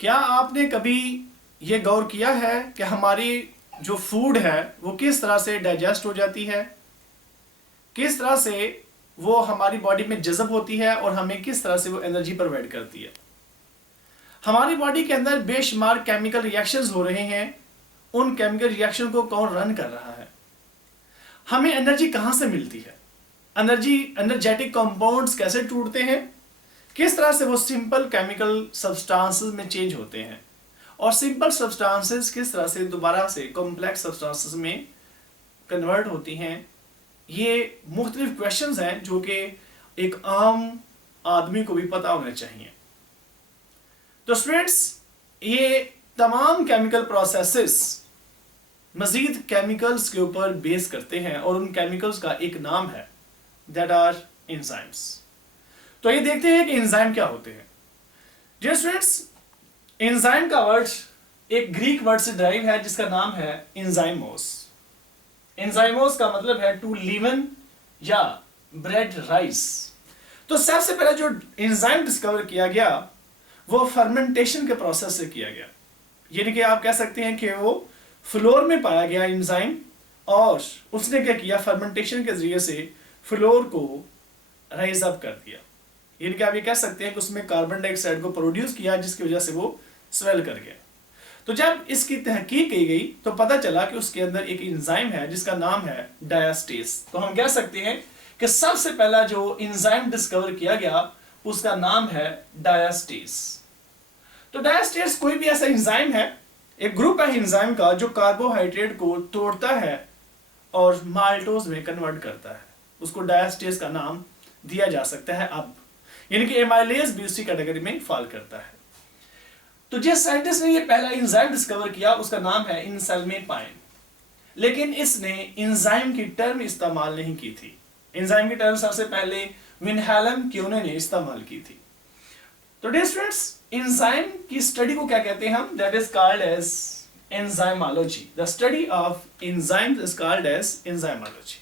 क्या आपने कभी ये गौर किया है कि हमारी जो फूड है वो किस तरह से डाइजेस्ट हो जाती है, किस तरह से वो हमारी बॉडी में जज़ब होती है और हमें किस तरह से वो एनर्जी प्रोवाइड करती है। हमारी बॉडी के अंदर बेशुमार केमिकल रिएक्शंस हो रहे हैं। उन केमिकल रिएक्शन को कौन रन कर रहा है, हमें एनर्जी कहाँ से मिलती है, एनर्जेटिक कंपाउंड्स कैसे टूटते हैं, किस तरह से वो सिंपल केमिकल सब्सटेंसेस में चेंज होते हैं और सिंपल सब्सटेंसेस किस तरह से दोबारा से कॉम्प्लेक्स सब्सटेंसेस में कन्वर्ट होती हैं। ये मुख्तलिफ क्वेश्चंस हैं जो कि एक आम आदमी को भी पता होना चाहिए। तो स्टूडेंट्स, ये तमाम केमिकल प्रोसेसेस मजीद केमिकल्स के ऊपर बेस करते हैं और उन केमिकल्स का एक नाम है, दैट आर एंजाइम्स। तो ये देखते हैं कि एंजाइम क्या होते हैं। डियर स्टूडेंट्स, एंजाइम का वर्ड एक ग्रीक वर्ड से ड्राइव है जिसका नाम है एंजाइमोस। एंजाइमोस का मतलब है टू लीवन या ब्रेड राइस। तो सबसे पहले जो एंजाइम डिस्कवर किया गया वो फर्मेंटेशन के प्रोसेस से किया गया, यानी कि आप कह सकते हैं कि वो फ्लोर में पाया गया एंजाइम और उसने क्या किया, फर्मेंटेशन के जरिए से फ्लोर को राइज अप कर दिया। यानी कि आप ये कह सकते हैं कि उसमें कार्बन डाइऑक्साइड को प्रोड्यूस किया जिसकी वजह से वो स्वेल कर गया। तो जब इसकी तहकीक की गई तो पता चला कि उसके अंदर एक एंजाइम है जिसका नाम है डायस्टेस। तो हम कह सकते हैं कि सबसे पहला जो एंजाइम डिस्कवर किया गया उसका नाम है डायस्टेस। तो डायस्टेस कोई भी ऐसा एंजाइम है, एक ग्रुप है एंजाइम का जो कार्बोहाइड्रेट को तोड़ता है और माल्टोज में कन्वर्ट करता है। उसको डायस्टेस का नाम दिया जा सकता है अब, यानी कि एमाइलेज भी उसी कैटेगरी में फॉल करता है। तो जिस साइंटिस्ट ने ये पहला एंजाइम डिस्कवर किया उसका नाम है इनसल्मे पाइन, लेकिन इसने एंजाइम की टर्म इस्तेमाल नहीं की थी। एंजाइम की टर्म सबसे पहले विनहेलम क्यूने ने इस्तेमाल की थी। तो डियर स्टूडेंट्स, एंजाइम की स्टडी को क्या कहते हैं हम, that is called as enzymology. The study of enzymes is called as enzymology.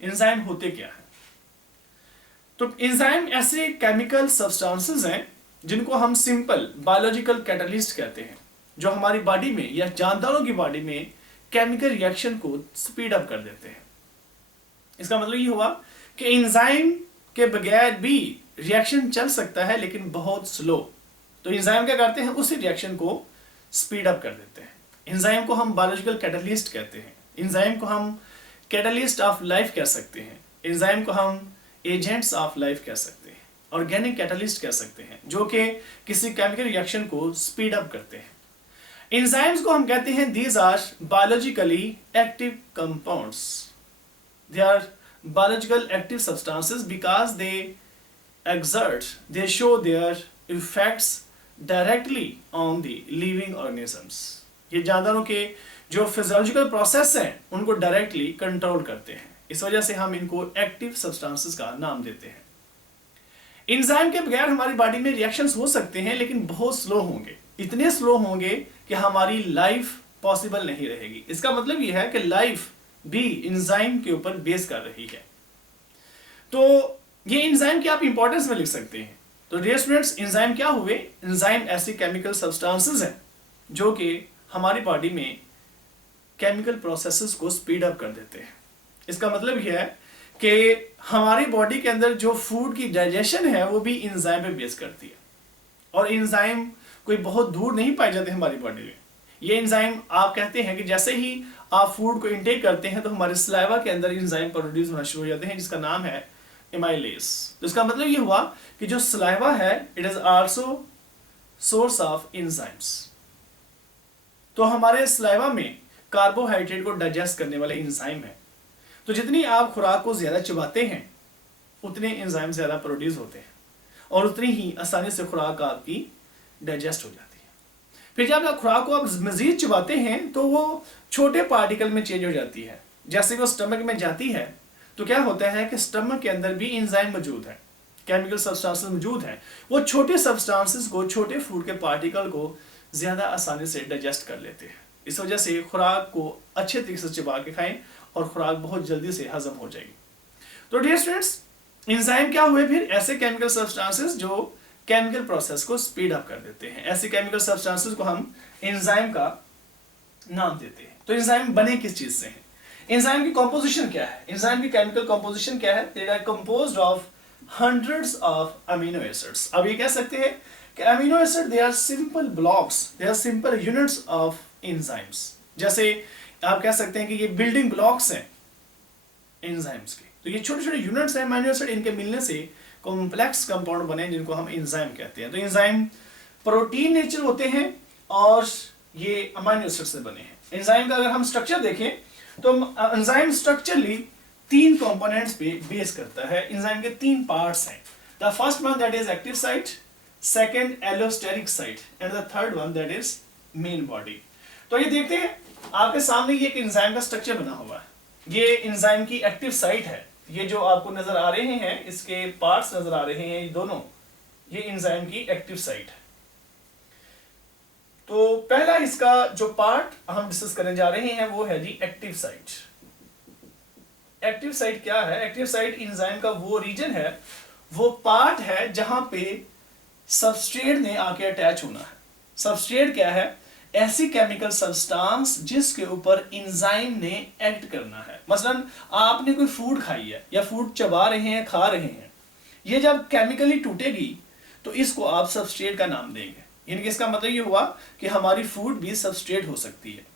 Enzyme होते क्या है? तो एंजाइम ऐसे केमिकल सब्सटेंसेस हैं जिनको हम सिंपल बायोलॉजिकल कैटलिस्ट कहते हैं, जो हमारी बॉडी में या जानदारों की बॉडी में केमिकल रिएक्शन को स्पीड अप कर देते हैं। इसका मतलब ये हुआ कि एंजाइम के बगैर भी रिएक्शन चल सकता है लेकिन बहुत स्लो। तो एंजाइम क्या करते हैं, उसी रिएक्शन को स्पीड अप कर देते हैं। एंजाइम को हम बायोलॉजिकल कैटलिस्ट कहते हैं। एंजाइम को हम कैटलिस्ट ऑफ लाइफ कह सकते हैं। एंजाइम को हम एजेंट्स ऑफ लाइफ कह सकते हैं, ऑर्गेनिक कैटलिस्ट कह सकते हैं, जो कि किसी केमिकल रिएक्शन को स्पीड अप करते हैं। एंजाइम्स को हम कहते हैं these are biologically active compounds. They are biological active substances because they show their effects directly on the living organisms। ये जानदारों के जो फिजियोलॉजिकल प्रोसेस हैं उनको डायरेक्टली कंट्रोल करते हैं, इस वजह से हम इनको एक्टिव सब्सटेंसेस का नाम देते हैं। एंजाइम के बगैर हमारी बॉडी में रिएक्शंस हो सकते हैं लेकिन बहुत स्लो होंगे, इतने स्लो होंगे कि हमारी लाइफ पॉसिबल नहीं रहेगी। इसका मतलब यह है कि लाइफ भी एंजाइम के ऊपर बेस कर रही है। तो ये एंजाइम की आप इंपॉर्टेंस में लिख सकते हैं। तो डियर स्टूडेंट्स, एंजाइम क्या हुए? एंजाइम ऐसी केमिकल सब्सटेंसेस हैं जो कि हमारी बॉडी में केमिकल प्रोसेसेस को स्पीड अप कर देते हैं। इसका मतलब यह है कि हमारी बॉडी के अंदर जो फूड की डाइजेशन है वो भी एंजाइम पे बेस करती है और एंजाइम कोई बहुत दूर नहीं पाए जाते हमारी बॉडी में। ये एंजाइम आप कहते हैं कि जैसे ही आप फूड को इंटेक करते हैं तो हमारे सलाइवा के अंदर एंजाइम प्रोड्यूस होना शुरू हो जाते हैं जिसका नाम है एमाइलेज। तो इसका मतलब ये हुआ कि जो सलाइवा है it is also source of enzymes. तो हमारे सलाइवा में कार्बोहाइड्रेट को डाइजेस्ट करने वाले एंजाइम है। तो जितनी आप खुराक को ज्यादा चबाते हैं उतने एंजाइम ज्यादा प्रोड्यूस होते हैं और उतनी ही आसानी से खुराक आपकी डाइजेस्ट हो जाती है। फिर जब आप खुराक को आप मजीद चबाते हैं तो वो छोटे पार्टिकल में चेंज हो जाती है। जैसे वो स्टमक में जाती है तो क्या होता है कि स्टमक के अंदर भी एंजाइम मौजूद है, केमिकल सब्सटेंसेस मौजूद हैं। वो छोटे सब्सटेंसेस को, छोटे फूड के पार्टिकल को ज़्यादा आसानी से डाइजेस्ट कर लेते हैं। इस वजह से खुराक को अच्छे तरीके से चबा के खाएं और खुराक बहुत जल्दी से हजम हो जाएगी। तो डियर स्टूडेंट्स, एंजाइम क्या हुए? फिर ऐसे केमिकल सब्सटेंसेस जो केमिकल प्रोसेस को स्पीड अप कर देते हैं। ऐसे केमिकल सब्सटेंसेस को हम एंजाइम का नाम देते हैं। तो एंजाइम बने किस चीज से हैं? एंजाइम की कॉम्पोजिशन क्या है? एंजाइम की केमिकल कॉम्पोजिशन क्या है? They are composed of hundreds of amino acids। अब ये कह सकते हैं कि amino acid they are simple blocks, they are simple units of enzymes. जैसे आप कह सकते हैं कि ये बिल्डिंग ब्लॉक्स हैं एंजाइम्स के। तो ये छोटे छोटे यूनिट्स हैं अमीनो एसिड, इनके मिलने से कॉम्प्लेक्स कंपाउंड बने जिनको हम एंजाइम कहते हैं। तो एंजाइम प्रोटीन नेचर होते हैं और ये अमीनो एसिड से बने हैं। एंजाइम का अगर हम स्ट्रक्चर देखें तो एंजाइम स्ट्रक्चरली 3 कंपोनेंट्स पे बेस करता है। एंजाइम के 3 पार्ट्स हैं। The first one that is active site, second allosteric site and the third one that is main body. तो ये देखते हैं आपके सामने ये एक एंजाइम का स्ट्रक्चर बना हुआ है। ये एंजाइम की एक्टिव साइट है। ये जो आपको नजर आ रहे हैं, इसके पार्ट्स नजर आ रहे हैं, ये दोनों, ये एंजाइम की एक्टिव साइट है। तो पहला इसका जो पार्ट हम डिस्कस करने जा रहे हैं वो है जी एक्टिव साइट। एक्टिव साइट क्या है? एक्टिव साइट एंजाइम का वो रीजन है, वो पार्ट है जहां पे सबस्ट्रेट ने आके अटैच होना है। सबस्ट्रेट क्या है? ऐसी केमिकल सब्सटेंस जिसके ऊपर एंजाइम ने एक्ट करना है। मसलन आपने कोई फूड खाई है या फूड चबा रहे हैं, खा रहे हैं, ये जब केमिकली टूटेगी तो इसको आप सबस्ट्रेट का नाम देंगे। यानी कि इसका मतलब ये हुआ कि हमारी फूड भी सबस्ट्रेट हो सकती है।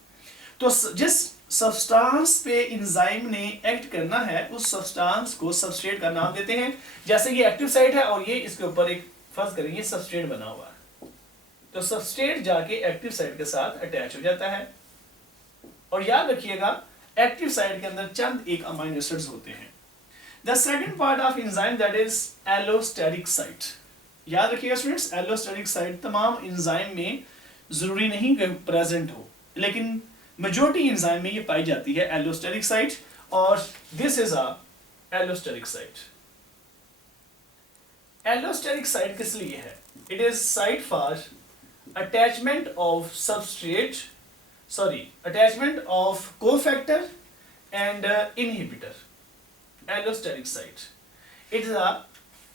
तो जिस सब्सटेंस पे एंजाइम ने एक्ट करना है उस सब्सटेंस को सबस्ट्रेट का नाम देते हैं। जैसे ये एक्टिव साइट है और ये इसके ऊपर एक फर्ज करेंगे सबस्ट्रेट बना हुआ है, तो सबस्ट्रेट जाके एक्टिव साइट के साथ अटैच हो जाता है। और याद रखिएगा एक्टिव साइट के अंदर चंद एक अमीनो एसिड्स होते हैं। The second part of enzyme that is allosteric site. याद रखिएगा स्टूडेंट्स, एलोस्टेरिक साइट तमाम एंजाइम में जरूरी नहीं कि प्रेजेंट हो, लेकिन मेजॉरिटी एंजाइम में ये पाई जाती है एलोस्टेरिक साइट, और this is a allosteric site. Allosteric site किस लिए है? It is site for attachment of substrate, attachment of cofactor and inhibitor. Allosteric site, it is a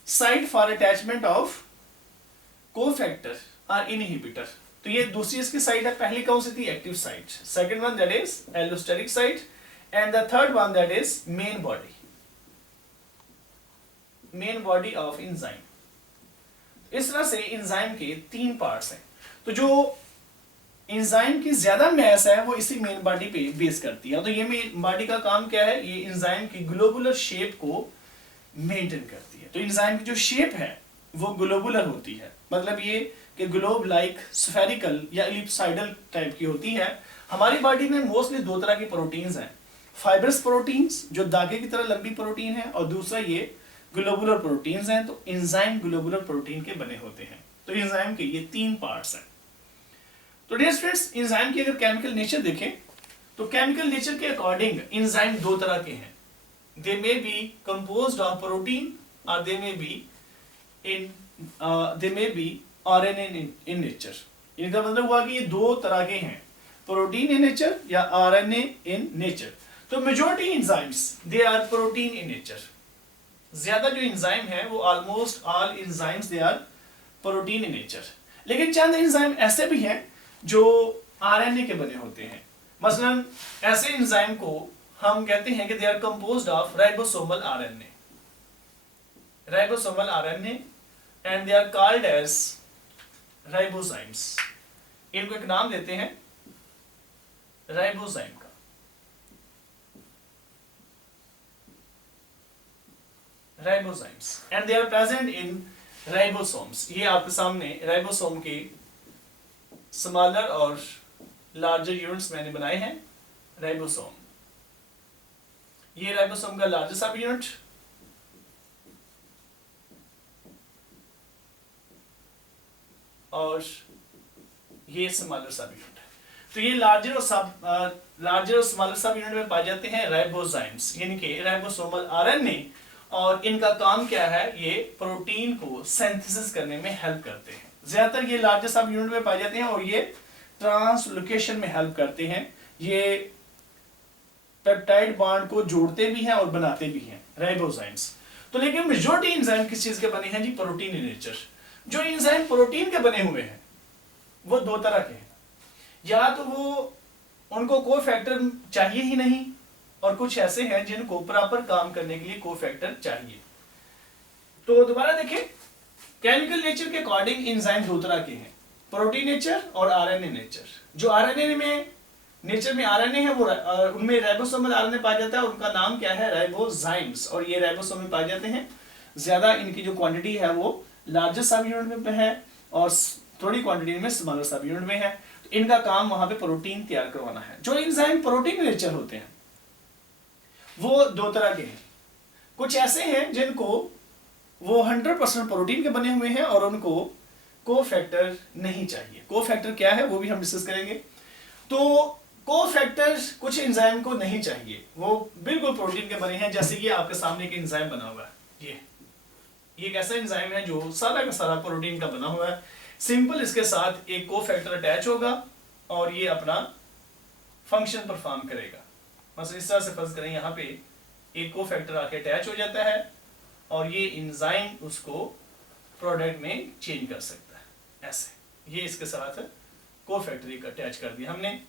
site for attachment of cofactor और inhibitor. तो ये दूसरी इसकी site है। पहली कौन सी थी? Active site. Second one that is allosteric site and the third one that is main body, main body of enzyme. इस तरह से एंजाइम के 3 पार्ट्स हैं। तो जो एंजाइम की ज्यादा मैस है वो इसी मेन बॉडी पे बेस करती है। तो ये मेन बॉडी का काम क्या है? ये एंजाइम की ग्लोबुलर शेप को मेंटेन करती है। तो एंजाइम की जो शेप है वो ग्लोबुलर होती है, मतलब ये कि ग्लोब लाइक, स्फेरिकल या एलिप्सॉइडल टाइप की होती है। हमारी बॉडी में मोस्टली 2 तरह की प्रोटीन्स हैं, फाइब्रस प्रोटीन्स जो धागे की तरह लंबी प्रोटीन है, और दूसरा ये ग्लोबुलर प्रोटीन्स हैं। तो एंजाइम ग्लोबुलर प्रोटीन के बने होते हैं। तो एंजाइम के ये 3 पार्ट्स हैं। तो डियर स्टूडेंट्स, एंजाइम की अगर केमिकल नेचर देखें तो केमिकल नेचर के अकॉर्डिंग एंजाइम 2 तरह के हैं। They may be composed of protein और they may be RNA in nature. इनका मतलब हुआ कि ये 2 तरह के हैं, प्रोटीन इन नेचर या आरएनए इन नेचर। तो majority enzymes they are protein in nature. ज्यादा जो एंजाइम है वो almost all enzymes they are protein in nature. लेकिन चंद एंजाइम ऐसे भी हैं जो आरएनए के बने होते हैं। मसलन ऐसे एंजाइम को हम कहते हैं कि they are composed of ribosomal RNA, ribosomal RNA, and they are called as ribozymes. इनको एक नाम देते हैं राइबोजाइम का। Ribozymes and they are present in ribosomes. ये आपके सामने राइबोसोम के स्मॉलर और लार्जर यूनिट्स मैंने बनाए हैं। राइबोसोम, ये राइबोसोम का लार्जेस्ट सब यूनिट, और ये स्मॉलर सब यूनिट है। तो ये लार्जर और स्मॉलर सब यूनिट में पाए जाते हैं राइबोजाइम्स, यानी कि राइबोसोमल आरएनए। और इनका काम क्या है? ये प्रोटीन को सिंथेसिस करने में हेल्प करते हैं। ज्यादातर ये लार्जर सब यूनिट में पाए जाते हैं और ये ट्रांसलोकेशन में हेल्प करते हैं। ये पेप्टाइड बॉन्ड को जोड़ते भी हैं और बनाते भी हैं, राइबोजाइम्स। तो लेकिन मेजॉरिटी एंजाइम किस चीज के बने हैं जी? Protein in nature. जो एंजाइम प्रोटीन के बने हुए हैं वो दो तरह के हैं, या तो वो उनको कोफैक्टर चाहिए ही नहीं, और कुछ ऐसे हैं जिनको प्रॉपर काम करने के लिए कोफैक्टर चाहिए। तो दोबारा देखें, केमिकल नेचर के अकॉर्डिंग एंजाइम दो तरह के हैं, प्रोटीन नेचर और आरएनए नेचर। जो आरएनए में नेचर में आरएनए है वो उनमें राइबोसोमल आरएनए पाया जाता है, उनका नाम क्या है, राइबोजाइम्स, और ये राइबोसोम में पाए जाते हैं। ज्यादा इनकी जो क्वांटिटी है वो लार्जेस्ट सब यूनिट में है और थोड़ी क्वांटिटी में स्मॉलर सब यूनिट में है। तो इनका काम वहां पे प्रोटीन तैयार करवाना है। जो एंजाइम प्रोटीन नेचर होते हैं वो दो तरह के हैं। कुछ ऐसे हैं जिनको वो 100% प्रोटीन के बने हुए हैं और उनको कोफैक्टर नहीं चाहिए। कोफैक्टर क्या है वो भी हम डिस्कस करेंगे। तो कोफैक्टर कुछ एंजाइम को नहीं चाहिए, वो बिल्कुल प्रोटीन के बने हैं। जैसे कि आपके सामने एक एंजाइम बना हुआ है, ये एक ऐसा एंजाइम है जो सारा का सारा प्रोटीन का बना हुआ है। सिंपल इसके साथ एक कोफैक्टर अटैच होगा और ये अपना फंक्शन परफॉर्म करेगा। मतलब इस तरह से फर्ज करें यहाँ पे एक कोफैक्टर आके अटैच हो जाता है और ये एंजाइम उसको प्रोडक्ट में चेंज कर सकता है। ऐसे ये इसके साथ कोफैक्टर का अटैच कर दिया हमने,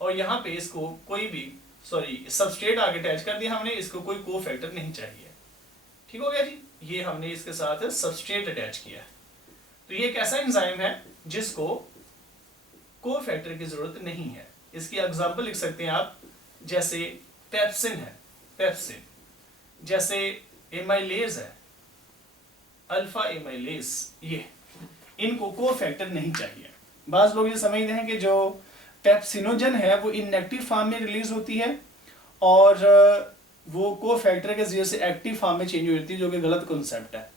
और यहाँ पे इसको कोई भी सबस्ट्रेट आके अटैच कर दिया हमने, इसको कोई कोफैक्टर नहीं चाहिए। ठीक हो गया जी, ये हमने इसके साथ सबस्ट्रेट अटैच किया है। तो ये एक ऐसा एंजाइम है जिसको कोफैक्टर की जरूरत नहीं है। इसकी एग्जांपल लिख सकते हैं आप, जैसे पेप्सिन है, पेप्सिन, जैसे एमाइलेज है, अल्फा एमाइलेज, ये इनको कोफैक्टर नहीं चाहिए। बाज लोग ये समझते हैं कि जो पेप्सिनोजन है वो इनएक्टिव फॉर्म में रिलीज होती है और वो कोफैक्टर के जरिए से एक्टिव फॉर्म में चेंज हो जाती है, जो कि गलत कॉन्सेप्ट है।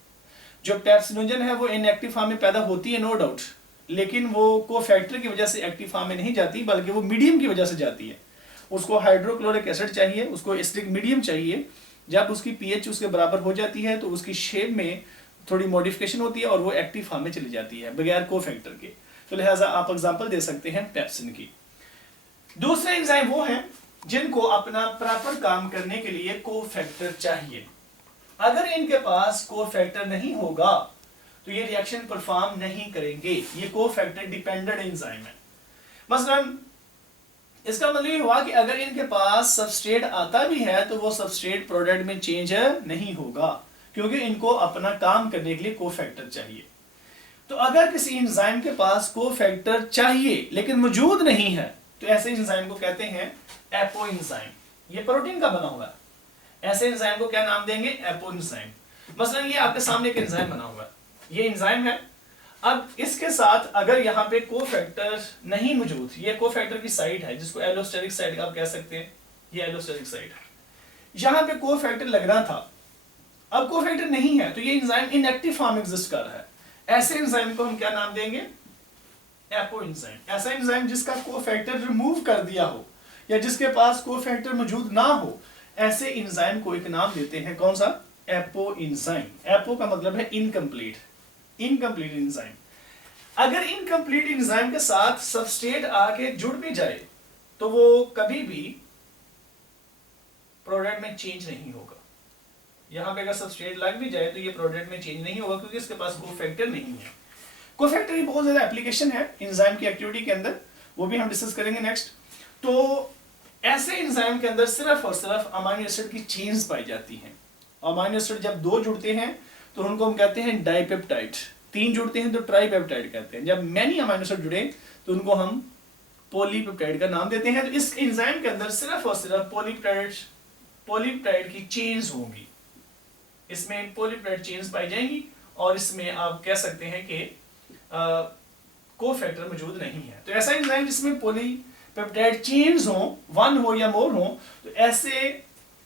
जो पेप्सिनोजन है वो इनएक्टिव फॉर्म में पैदा होती है, नो डाउट, लेकिन वो कोफैक्टर की वजह से एक्टिव फॉर्म में नहीं जाती, बल्कि वो मीडियम की वजह से जाती है। उसको हाइड्रोक्लोरिक एसिड चाहिए, उसको एसिडिक मीडियम चाहिए। जब उसकी पीएच उसके बराबर हो जाती है तो उसकी शेप में थोड़ी मॉडिफिकेशन होती है और वो एक्टिव फॉर्म में चली जाती है बगैर कोफैक्टर के। तो लिहाजा आप एग्जांपल दे सकते हैं पेप्सिन की। दूसरे एंजाइम वो हैं जिनको अपना प्रॉपर काम करने के लिए कोफैक्टर चाहिए। अगर इनके पास कोफैक्टर नहीं होगा तो ये रिएक्शन परफॉर्म नहीं करेंगे। ये कोफैक्टर डिपेंडेंट एंजाइम है। मसलन इसका मतलब ये हुआ कि अगर इनके पास सबस्ट्रेट आता भी है तो वो सबस्ट्रेट प्रोडक्ट में चेंज नहीं होगा, क्योंकि इनको अपना काम करने के लिए कोफैक्टर चाहिए। तो अगर किसी एंजाइम के पास कोफैक्टर चाहिए लेकिन मौजूद नहीं है तो ऐसे एंजाइम को कहते हैं एपो एंजाइम। ये प्रोटीन का बना हुआ है, ऐसे एंजाइम को क्या नाम देंगे, एपो एंजाइम। मसलन ये आपके सामने एक एंजाइम बना हुआ है, ये एंजाइम है। अब इसके साथ अगर यहाँ पे कोफैक्टर नहीं मौजूद, ये कोफैक्टर की साइड है जिसको एलोस्टेरिक साइड आप कह सकते हैं, ये एलोस्टेरिक साइड है, यहाँ पे कोफैक्टर लगना था, अब कोफैक्टर नहीं है तो ये एंजाइम इनएक्टिव फॉर्म एग्जिस्ट कर रहा है। ऐसे एंजाइम को हम क्या नाम देंगे, एपो एंजाइम। ऐसा एंजाइम जिसका कोफैक्टर रिमूव कर दिया हो या जिसके पास कोफैक्टर मौजूद ना हो, ऐसे एंजाइम को एक नाम देते हैं, कौन सा, एपो एंजाइम। एपो का मतलब है इनकम्प्लीट, इनकम्प्लीट एंजाइम। अगर इनकम्प्लीट एंजाइम के साथ सबस्ट्रेट आके जुड़ भी जाए तो वो कभी भी प्रोडक्ट में चेंज नहीं होगा। यहां पे अगर सबस्ट्रेट लग भी जाए तो ये प्रोडक्ट में चेंज नहीं होगा, क्योंकि इसके पास कोफैक्टर नहीं है। कोफैक्टर की बहुत ज्यादा एप्लीकेशन है एंजाइम की एक्टिविटी के अंदर, वो भी हम डिस्कस करेंगे नेक्स्ट। तो ऐसे एंजाइम के अंदर सिर्फ और सिर्फ अमीनो एसिड की चेन्स पाई जाती हैं। अमीनो एसिड जब दो जुड़ते हैं तो उनको हम कहते हैं डाइपेप्टाइड, तीन जुड़ते हैं तो ट्राइपेप्टाइड कहते हैं। जब मैनी अमीनो एसिड जुड़े तो उनको हम पॉलीपेप्टाइड का नाम देते हैं। तो इस एंजाइम के अंदर सिर्फ और सिर्फ पॉलीपेप्टाइड की चेन्स होंगी, इसमें पॉलीपेप्टाइड चेन्स पाई जाएंगी और इसमें आप कह सकते हैं कि कोफैक्टर मौजूद नहीं है। तो ऐसा एंजाइम जिसमें पॉलीपेप्टाइड चेन्स हो, वन हो या मोर हो, तो ऐसे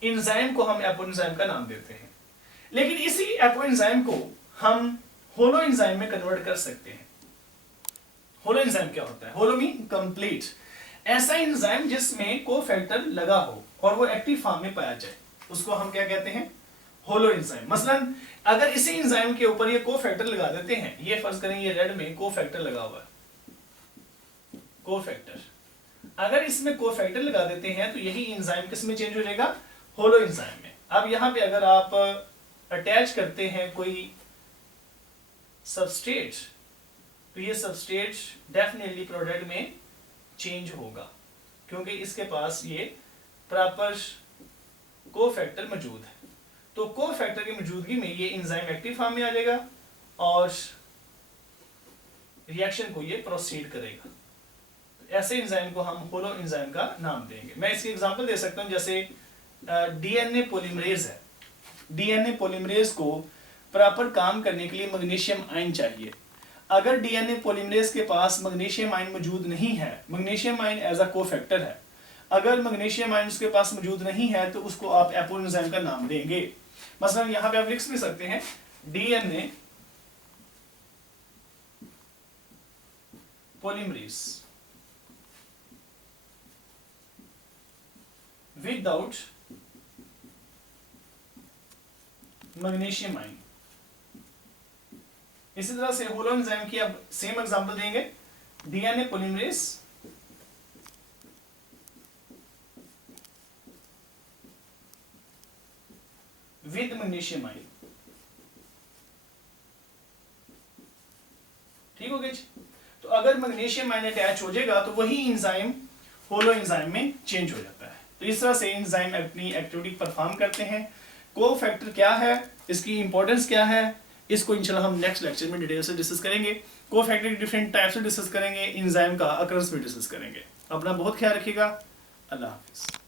एंजाइम को हम एपो एंजाइम का नाम देते हैं। लेकिन इसी एपो एंजाइम को हम होलो एंजाइम में कन्वर्ट कर सकते हैं। होलो एंजाइम क्या होता है, होलो मीन कंप्लीट। ऐसा एंजाइम जिसमें कोफैक्टर लगा हो और वो एक्टिव फॉर्म में पाया जाए, उसको हम क्या कहते हैं, होलो एंजाइम। मसलन अगर इसी एंजाइम के ऊपर ये कोफैक्टर लगा देते हैं, ये फर्ज करें ये रेड में कोफैक्टर लगा हुआ है, कोफैक्टर, अगर इसमें कोफैक्टर लगा देते हैं तो यही एंजाइम किस में चेंज हो जाएगा, होलो एंजाइम में। अब यहाँ पे अगर आप अटैच करते हैं कोई सबस्ट्रेट, तो ये सबस्ट्रेट डेफिनेटली प्रोडक्ट में चेंज होगा क्योंकि इसके पास ये प्रॉपर कोफैक्टर मौजूद है। तो कोफैक्टर की मौजूदगी में ये एंजाइम एक्टिव फॉर्म में आ जाएगा और रिएक्शन को ये प्रोसीड करेगा। ऐसे एंजाइम को हम होलो एंजाइम का नाम देंगे। मैं इसकी एग्जांपल दे सकता हूं, जैसे डीएनए पॉलीमरेज है। डीएनए पॉलीमरेज को प्रॉपर काम करने के लिए मैग्नीशियम आयन चाहिए। अगर डीएनए पॉलीमरेज के पास मैग्नीशियम आयन मौजूद नहीं है, magnesium ion as a cofactor है, अगर मैग्नीशियम आयन उसके पास मौजूद नहीं है तो उसको आप एपो एंजाइम का नाम देंगे। मसलन यहां पे आप लिख भी सकते हैं DNA polymerase without magnesium ion. इसी तरह से होलो एंजाइम की अब सेम एग्जांपल देंगे, DNA polymerase with magnesium ion. ठीक हो गया जी। तो अगर मैग्नीशियम आयन अटैच हो जाएगा तो वही एंजाइम होलो एंजाइम में चेंज हो जाता है। तो इस तरह से एंजाइम अपनी एक्टिविटी परफॉर्म करते हैं। कोफैक्टर क्या है, इसकी इंपॉर्टेंस क्या है, इसको इंशाल्लाह हम नेक्स्ट लेक्चर में डिटेल से डिस्कस करेंगे। कोफैक्टर की डिफरेंट टाइप्स से डिस्कस करेंगे, एंजाइम का अकरेंस भी डिस्कस करेंगे। अपना बहुत ख्याल रखिएगा। अल्लाह हाफिज।